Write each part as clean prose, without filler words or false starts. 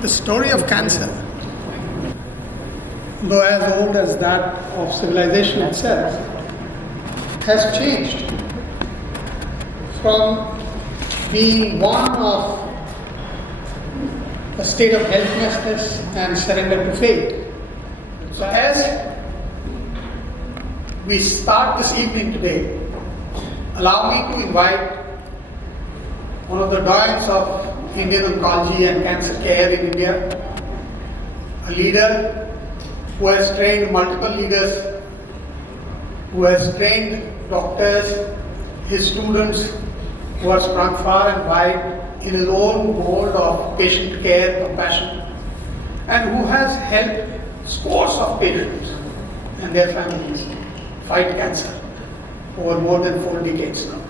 The story of cancer, though as old as that of civilization itself, has changed from being one of a state of helplessness and surrender to fate. So as we start this evening today, allow me to invite one of the doyens of Indian oncology and cancer care in India, a leader who has trained multiple leaders, who has trained doctors, his students who are sprung far and wide in his own mold of patient care, compassion, and who has helped scores of patients and their families fight cancer over more than 4 decades now.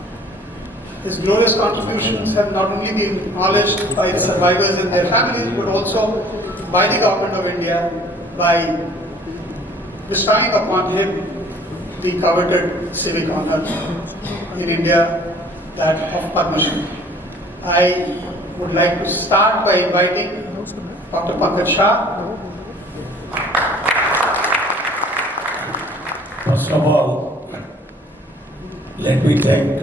His glorious contributions have not only been acknowledged by the survivors and their families, but also by the government of India by bestowing upon him the coveted civic honor in India, that of Padma Shri. I would like to start by inviting Dr. Pankaj Shah. First of all, let me thank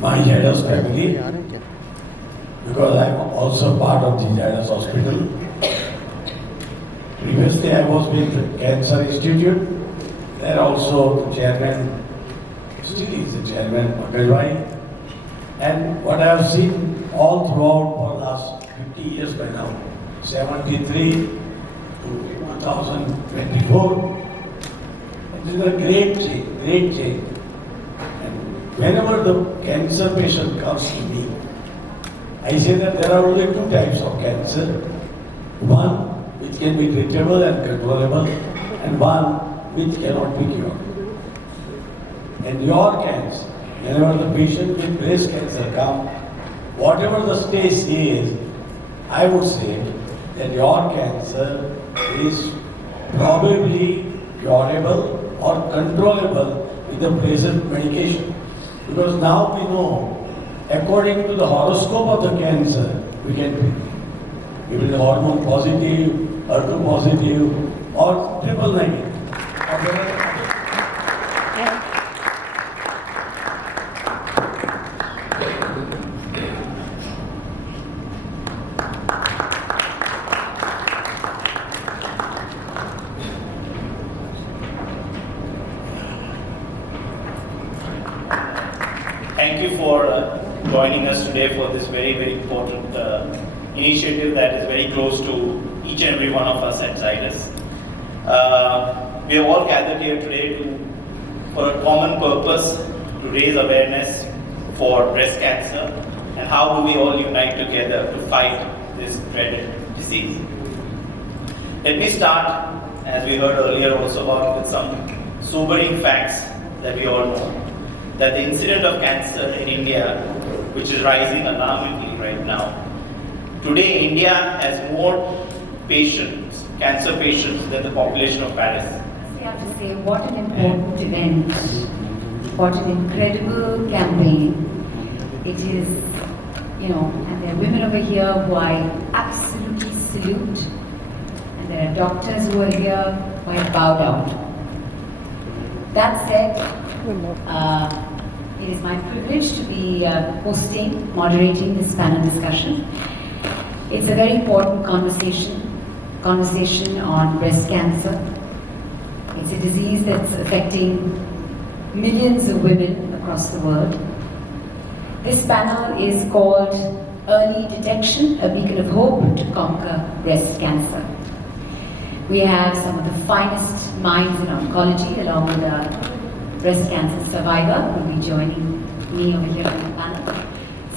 my Zydus family, because I am also part of the Zydus Hospital. Previously I was with Cancer Institute, there also the chairman, still is the chairman, Pankaj. And what I have seen all throughout for the last 50 years by now, 73 to 2024, it is a great change. Whenever the cancer patient comes to me, I say that there are only 2 types of cancer. One which can be treatable and controllable, and one which cannot be cured. And your cancer, whenever the patient with breast cancer comes, whatever the stage is, I would say that your cancer is probably curable or controllable with the present medication. Because now we know, according to the horoscope of the cancer, we can pick. If it is hormone positive, HER2 positive, or triple negative. Thank you for joining us today for this very, very important initiative that is very close to each and every one of us at Zydus. We are all gathered here today for a common purpose, to raise awareness for breast cancer and how do we all unite together to fight this dreaded disease. Let me start, as we heard earlier also about, with some sobering facts that we all know. That the incidence of cancer in India, which is rising alarmingly right now. Today, India has more patients, cancer patients, than the population of Paris. I have to say, what an important event, what an incredible campaign. It is, and there are women over here who I absolutely salute, and there are doctors who are here who I bow down to. That said, it is my privilege to be moderating this panel discussion. It's a very important conversation on breast cancer. It's a disease that's affecting millions of women across the world. This panel is called Early Detection, a Beacon of Hope to Conquer Breast Cancer. We have some of the finest minds in oncology, along with a breast cancer survivor who will be joining me over here on the panel.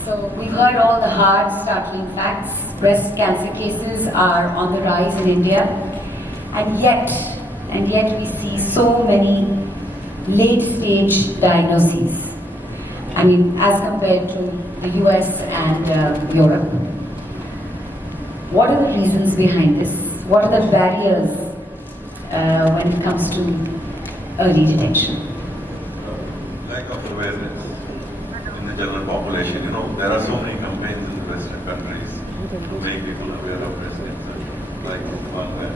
So we've heard all the hard, startling facts. Breast cancer cases are on the rise in India, and yet we see so many late-stage diagnoses. I mean, as compared to the US and Europe. What are the reasons behind this? What are the barriers when it comes to early detection? Lack of awareness in the general population. You know, there are so many campaigns in the Western countries to make people aware of breast cancer, like one where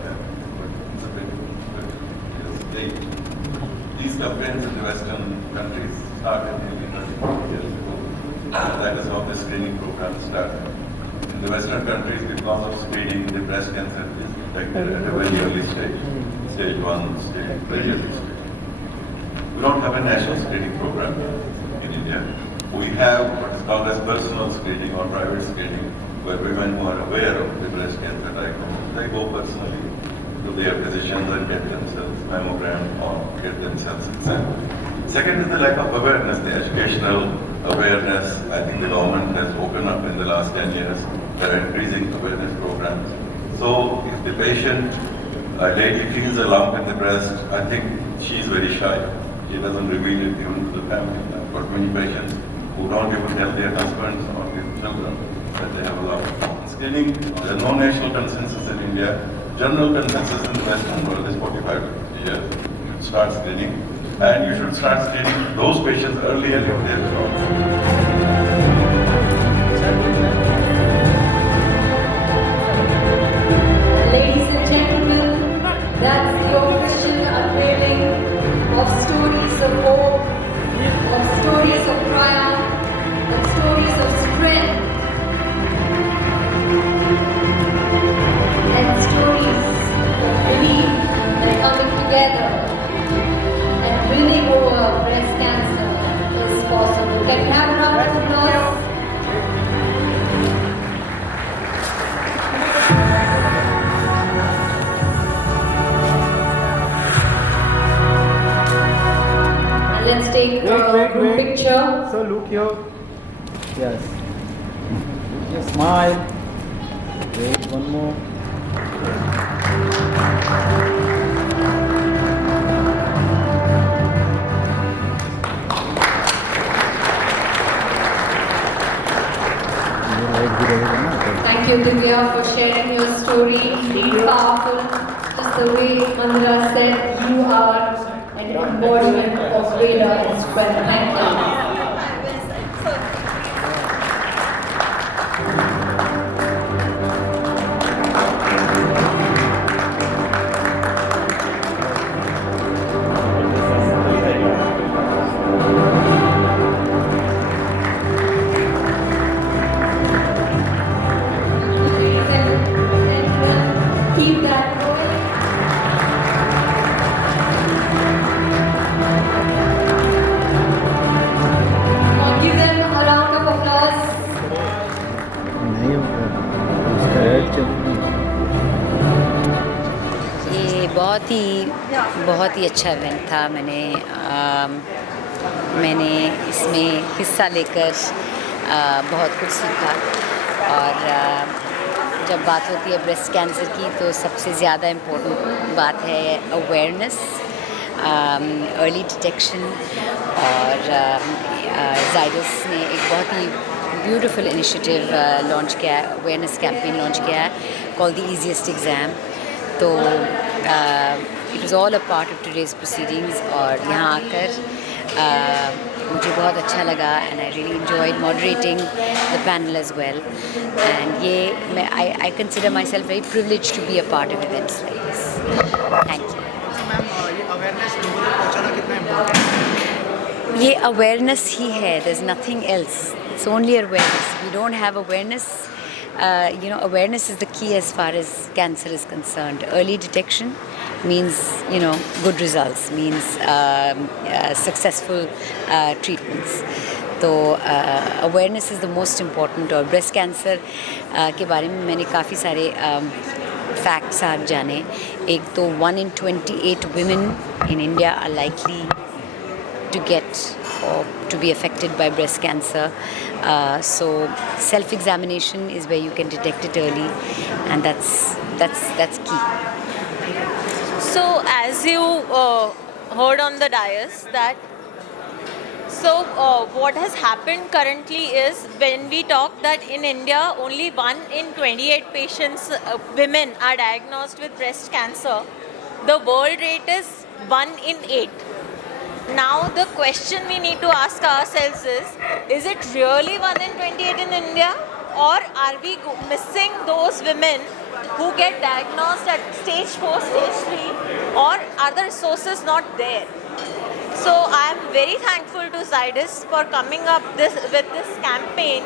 it's a bit late. These campaigns in the Western countries started maybe 30 years ago. That is how the screening program started. In the Western countries, because of screening, the breast cancer is detected at a very early stage, stage 1, very early stage. We don't have a national screening program in India. We have what is called as personal screening or private screening, where women who are aware of the breast cancer diagnosis, they go personally to their physicians and get themselves mammogram or get themselves examined. Second is the lack of awareness, the educational awareness. I think the government has opened up in the last 10 years. There are increasing awareness programs. So if the patient, a lady feels a lump in the breast, I think she is very shy. She doesn't reveal it even to the family. I've got many patients who don't even tell their husbands or their children that they have a lump. Screening, there is no national consensus in India. General consensus in the Western world is 45 to 50 years. You should start screening. And you should start screening those patients earlier if they have problems. Ladies and gentlemen, that's the official unveiling of stories of hope, of stories of triumph, of stories of strength, and stories of belief and coming together and winning over breast cancer is possible. Can we have a round of applause? And let's take a group picture. So look here. Yes. You smile. Wait, one more. Thank you, Divya, for sharing your story. Indeed powerful. Just the way Mandra said, you are an embodiment of Veda as well. Thank you. Ladies and gentlemen, keep that going. Give them a round of applause. नहीं होगा उसका head चल ये बहुत ही अच्छा event था। मैंने इसमें हिस्सा लेकर बहुत कुछ सीखा। और जब बात होती है ब्रेस्ट कैंसर की तो सबसे ज़्यादा इम्पोर्टेंट बात है अवेयरनेस, अर्ली डिटेक्शन। और ज़ाइडस ने एक बहुत ही ब्यूटीफुल इनिशिएटिव लॉन्च किया है, अवेयरनेस कैंपेन लॉन्च किया है कॉल्ड द ईजीएस्ट एग्ज़ाम। तो it was all a part of today's proceedings. और यहाँ आकर मुझे बहुत अच्छा लगा and I really enjoyed moderating the panel as well. And ये I consider myself very privilege to be a part of events like this. Thank you. ये awareness ही है, there is nothing else, it's only awareness. We don't have awareness. Awareness is the key as far as cancer is concerned. Early detection means, good results, means successful treatments. So awareness is the most important. और breast cancer के बारे में मैंने काफ़ी सारे facts आज जाने। एक तो 1 in 28 women in India are likely to get or to be affected by breast cancer. So self-examination is where you can detect it early, and that's key. So as you heard on the dais that what has happened currently is when we talk that in India only 1 in 28 patients, women are diagnosed with breast cancer, the world rate is 1 in 8. Now the question we need to ask ourselves is it really 1 in 28 in India, or are we missing those women who get diagnosed at stage 4, stage 3, or are the resources not there? So I am very thankful to Zydus for coming up with this campaign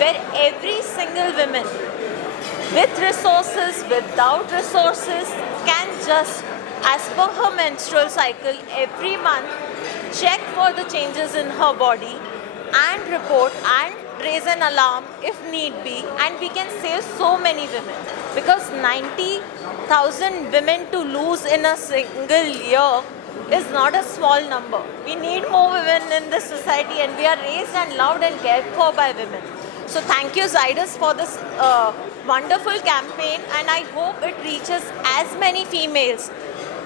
where every single woman with resources, without resources, can just, as per her menstrual cycle, every month check for the changes in her body and report and raise an alarm if need be, and we can save so many women, because 90,000 women to lose in a single year is not a small number. We need more women in this society, and we are raised and loved and cared for by women. So thank you, Zydus, for this wonderful campaign, and I hope it reaches as many females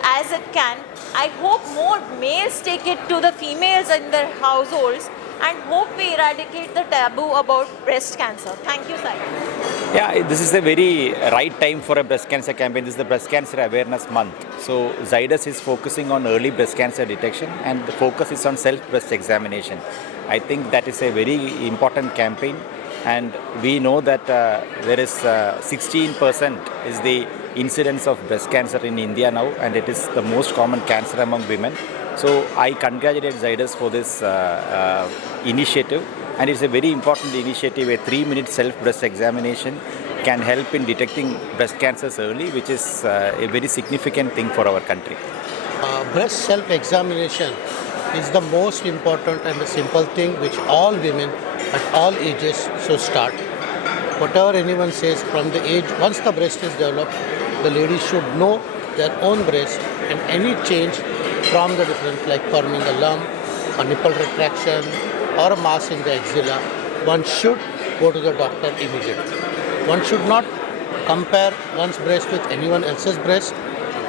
as it can. I hope more males take it to the females in their households, and hope we eradicate the taboo about breast cancer. Thank you, Zydus. Yeah, this is a very right time for a breast cancer campaign. This is the Breast Cancer Awareness Month. So Zydus is focusing on early breast cancer detection, and the focus is on self-breast examination. I think that is a very important campaign, and we know that there is 16% is the incidence of breast cancer in India now, and it is the most common cancer among women. So I congratulate Zydus for this initiative, and it's a very important initiative. A 3-minute self-breast examination can help in detecting breast cancers early, which is a very significant thing for our country. Breast self-examination is the most important and the simple thing which all women at all ages should start. Whatever anyone says, from the age, once the breast is developed, the lady should know their own breast, and any change from the different, like forming a lump, a nipple retraction, or a mass in the axilla, one should go to the doctor immediately. One should not compare one's breast with anyone else's breast,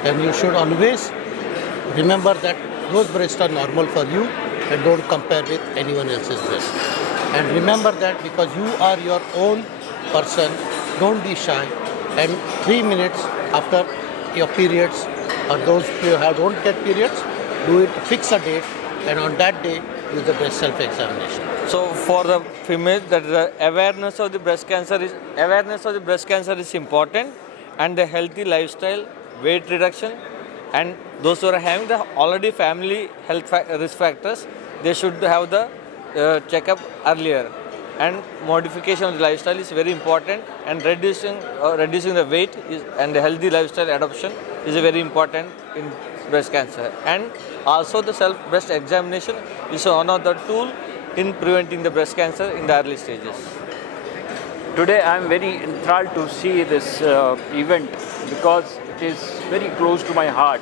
and you should always remember that those breasts are normal for you, and don't compare with anyone else's breast. And remember that because you are your own person, don't be shy, and 3 minutes after your periods, or those who don't get periods, do it, fix a date, and on that day do the breast self-examination. So for the female, that the awareness of the breast cancer is important, and the healthy lifestyle, weight reduction, and those who are having the already family health risk factors, they should have the checkup earlier. And modification of the lifestyle is very important, and reducing the weight and the healthy lifestyle adoption is very important in breast cancer. And also the self-breast examination is one of the tools in preventing the breast cancer in the early stages. Today I am very enthralled to see this event because it is very close to my heart.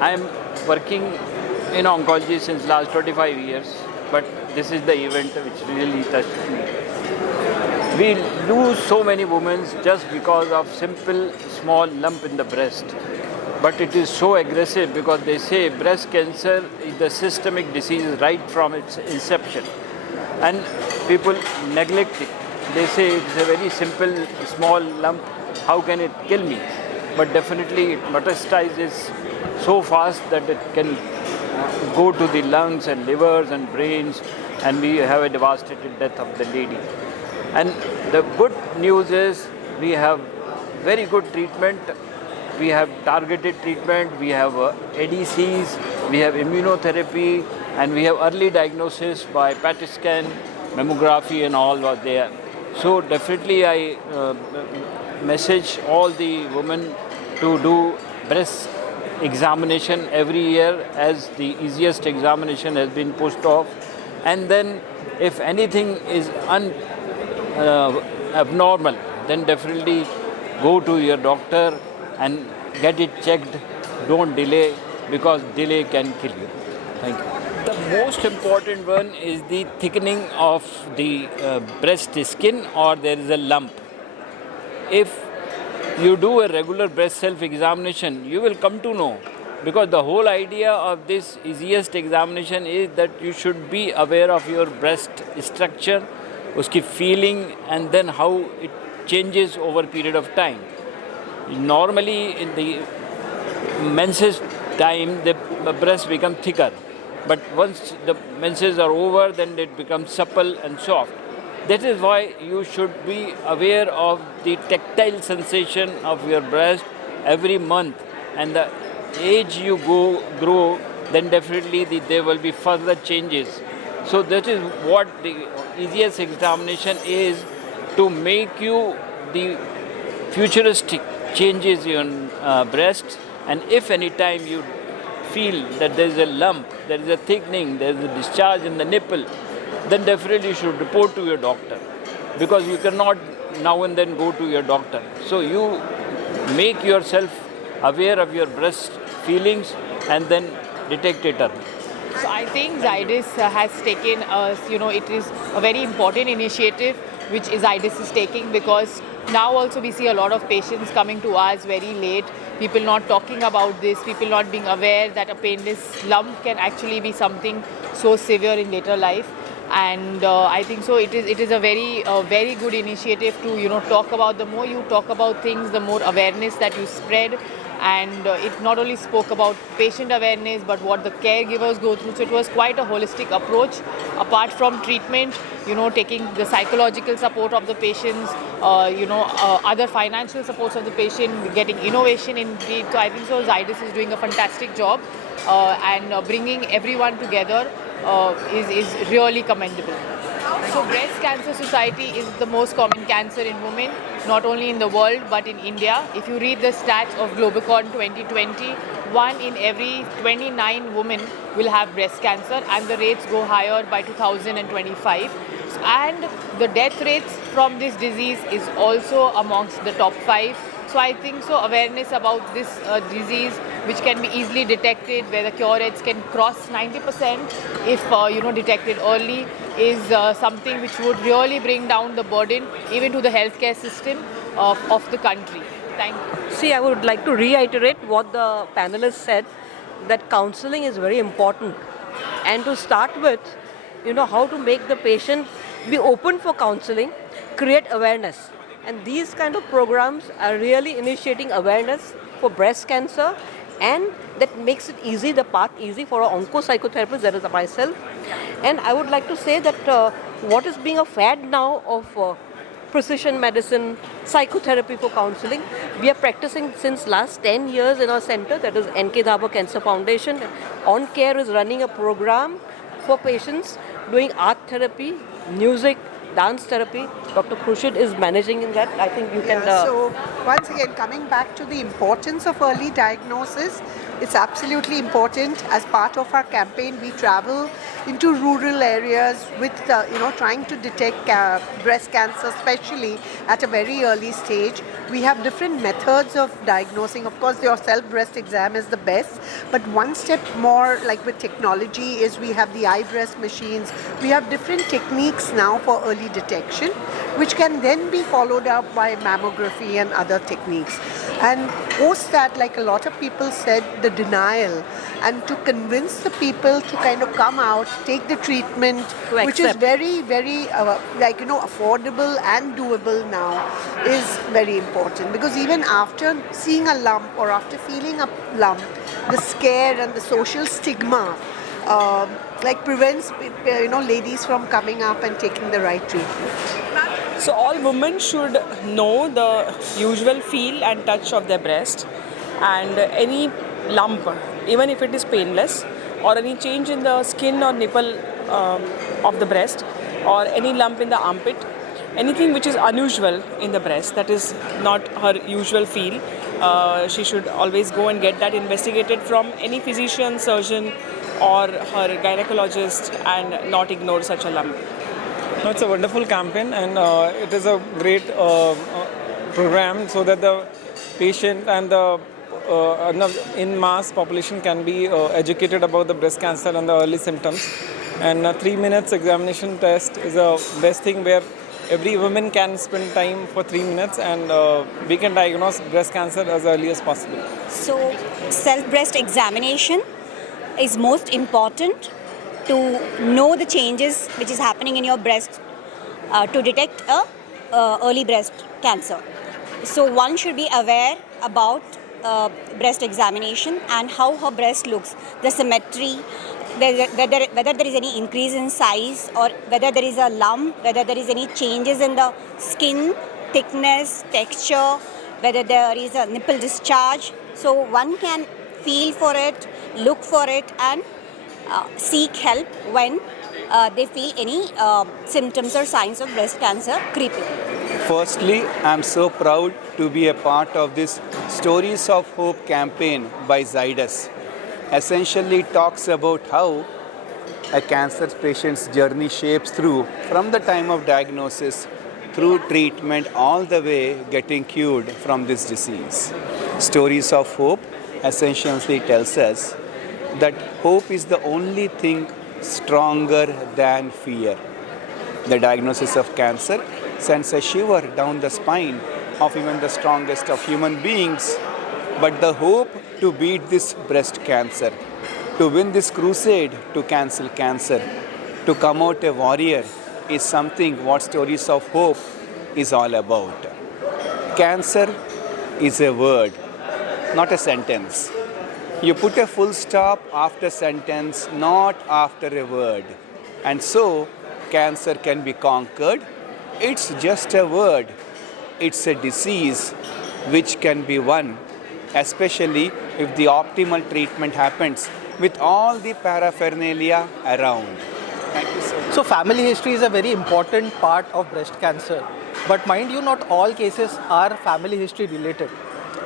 I am working in oncology since last 25 years, but this is the event which really touched me. We lose so many women just because of simple small lump in the breast. But it is so aggressive because they say breast cancer is the systemic disease right from its inception. And people neglect it. They say it's a very simple small lump, how can it kill me? But definitely it metastasizes so fast that it can go to the lungs and livers and brains, and we have a devastating death of the lady. And the good news is we have very good treatment. We have targeted treatment, we have ADCs, we have immunotherapy, and we have early diagnosis by PET scan, mammography, and all was there. So definitely I message all the women to do breast examination every year, as the easiest examination has been pushed off. And then if anything is abnormal, then definitely go to your doctor and get it checked. Don't delay, because delay can kill you. Thank you. The most important one is the thickening of the breast skin, or there is a lump. If you do a regular breast self-examination, you will come to know, because the whole idea of this easiest examination is that you should be aware of your breast structure, uski feeling, and then how it changes over a period of time. Normally in the menses time, the breast become thicker, but once the menses are over, then it becomes supple and soft. That is why you should be aware of the tactile sensation of your breast every month, and the age you grow, then definitely there will be further changes. So that is what the easiest examination is, to make you the futuristic changes in breasts. And if any time you feel that there is a lump, there is a thickening, there is a discharge in the nipple, then definitely you should report to your doctor, because you cannot now and then go to your doctor. So you make yourself aware of your breast feelings and then detect it early. So I think Zydus has taken it is a very important initiative which Zydus is taking, because now also we see a lot of patients coming to us very late, people not talking about this, people not being aware that a painless lump can actually be something so severe in later life. And I think so it is a very good initiative to talk about. The more you talk about things, the more awareness that you spread. And it not only spoke about patient awareness, but what the caregivers go through. So it was quite a holistic approach. Apart from treatment, taking the psychological support of the patients, other financial supports of the patient, getting innovation in it. So I think so Zydus is doing a fantastic job, and bringing everyone together is really commendable. So Breast Cancer Society is the most common cancer in women, not only in the world but in India. If you read the stats of Globicon 2020, 1 in every 29 women will have breast cancer, and the rates go higher by 2025. And the death rates from this disease is also amongst the top 5. So I think so awareness about this disease, which can be easily detected, where the cure rates can cross 90% if detected early, is something which would really bring down the burden even to the healthcare system of the country. Thank you. See, I would like to reiterate what the panelists said, that counseling is very important. And to start with, how to make the patient be open for counseling, create awareness. And these kind of programs are really initiating awareness for breast cancer, and that makes it easy, the path easy for an oncopsychotherapist, that is myself. And I would like to say that what is being a fad now of precision medicine, psychotherapy for counseling, we are practicing since last 10 years in our center, that is NK Dhabur Cancer Foundation. On Care is running a program for patients doing art therapy, music, dance therapy. Dr. Khurshid is managing in that. I think you can... So once again, coming back to the importance of early diagnosis, it's absolutely important. As part of our campaign, we travel into rural areas with, trying to detect breast cancer, especially at a very early stage. We have different methods of diagnosing. Of course, your self-breast exam is the best, but one step more, like with technology, is we have the iBreast machines. We have different techniques now for early detection, which can then be followed up by mammography and other techniques. And post that, like a lot of people said, the denial, and to convince the people to kind of come out, take the treatment, which is very, very affordable and doable now, is very important. Because even after seeing a lump or after feeling a lump, the scare and the social stigma prevents ladies from coming up and taking the right treatment. So all women should know the usual feel and touch of their breast, and any lump, even if it is painless, or any change in the skin or nipple of the breast, or any lump in the armpit, anything which is unusual in the breast, that is not her usual feel, she should always go and get that investigated from any physician, surgeon, or her gynecologist, and not ignore such a lump. No, it's a wonderful campaign, and it is a great program so that the patient and the in mass population can be educated about the breast cancer and the early symptoms. And a 3 minutes examination test is a best thing, where every woman can spend time for 3 minutes, and we can diagnose breast cancer as early as possible. So self-breast examination is most important to know the changes which is happening in your breast to detect early breast cancer. So one should be aware about breast examination and how her breast looks, the symmetry, whether there is any increase in size or whether there is a lump, whether there is any changes in the skin, thickness, texture, whether there is a nipple discharge. So one can feel for it, look for it and seek help when they feel any symptoms or signs of breast cancer creeping. Firstly, I'm so proud to be a part of this Stories of Hope campaign by Zydus. Essentially talks about how a cancer patient's journey shapes through from the time of diagnosis through treatment all the way getting cured from this disease. Stories of Hope essentially tells us that hope is the only thing stronger than fear. The diagnosis of cancer sends a shiver down the spine of even the strongest of human beings. But the hope to beat this breast cancer, to win this crusade to cancel cancer, to come out a warrior is something what Stories of Hope is all about. Cancer is a word, not a sentence. You put a full stop after sentence, not after a word. And so, cancer can be conquered. It's just a word. It's a disease which can be won, especially if the optimal treatment happens with all the paraphernalia around. Thank you so much. So family history is a very important part of breast cancer. But mind you, not all cases are family history related.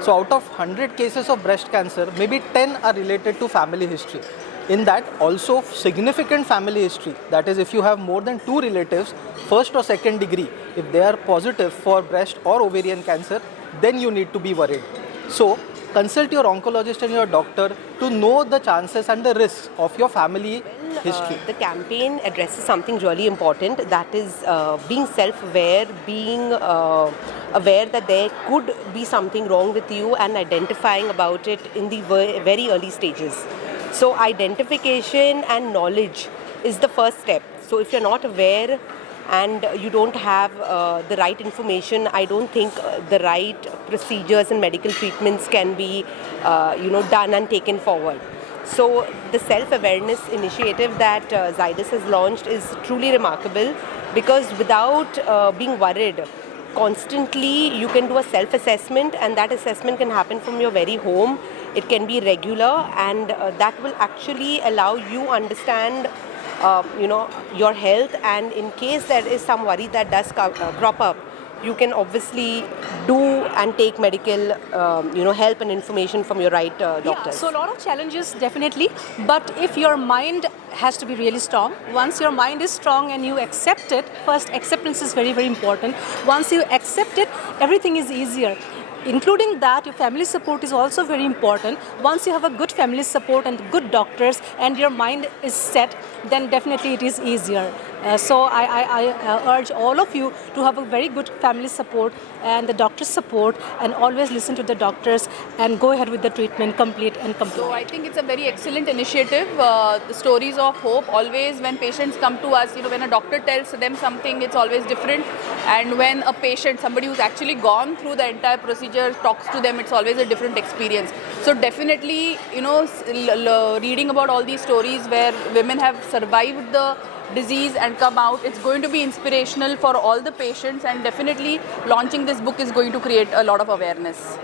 So out of 100 cases of breast cancer, maybe 10 are related to family history. In that, also significant family history, that is if you have more than 2 relatives, first or second degree, if they are positive for breast or ovarian cancer, then you need to be worried. So consult your oncologist and your doctor to know the chances and the risks of your family history. The campaign addresses something really important, that is being self-aware, being aware that there could be something wrong with you and identifying about it in the very early stages. So identification and knowledge is the first step. So if you're not aware and you don't have the right information, I don't think the right procedures and medical treatments can be done and taken forward. So the self-awareness initiative that Zydus has launched is truly remarkable, because without being worried, constantly you can do a self-assessment, and that assessment can happen from your very home. It can be regular, and that will actually allow you understand your health, and in case there is some worry that does crop up, you can obviously do and take medical help and information from your right doctors. Yeah, so a lot of challenges definitely, but if your mind has to be really strong. Once your mind is strong and you accept it, first acceptance is very, very important. Once you accept it, everything is easier. Including that, your family support is also very important. Once you have a good family support and good doctors and your mind is set, then definitely it is easier. So I urge all of you to have a very good family support and the doctor's support, and always listen to the doctors and go ahead with the treatment complete. So I think it's a very excellent initiative. The Stories of Hope, always when patients come to us, when a doctor tells them something, it's always different. And when a patient, somebody who's actually gone through the entire procedure, talks to them, it's always a different experience. So definitely, reading about all these stories where women have survived the disease and come out, it's going to be inspirational for all the patients, and definitely launching this book is going to create a lot of awareness.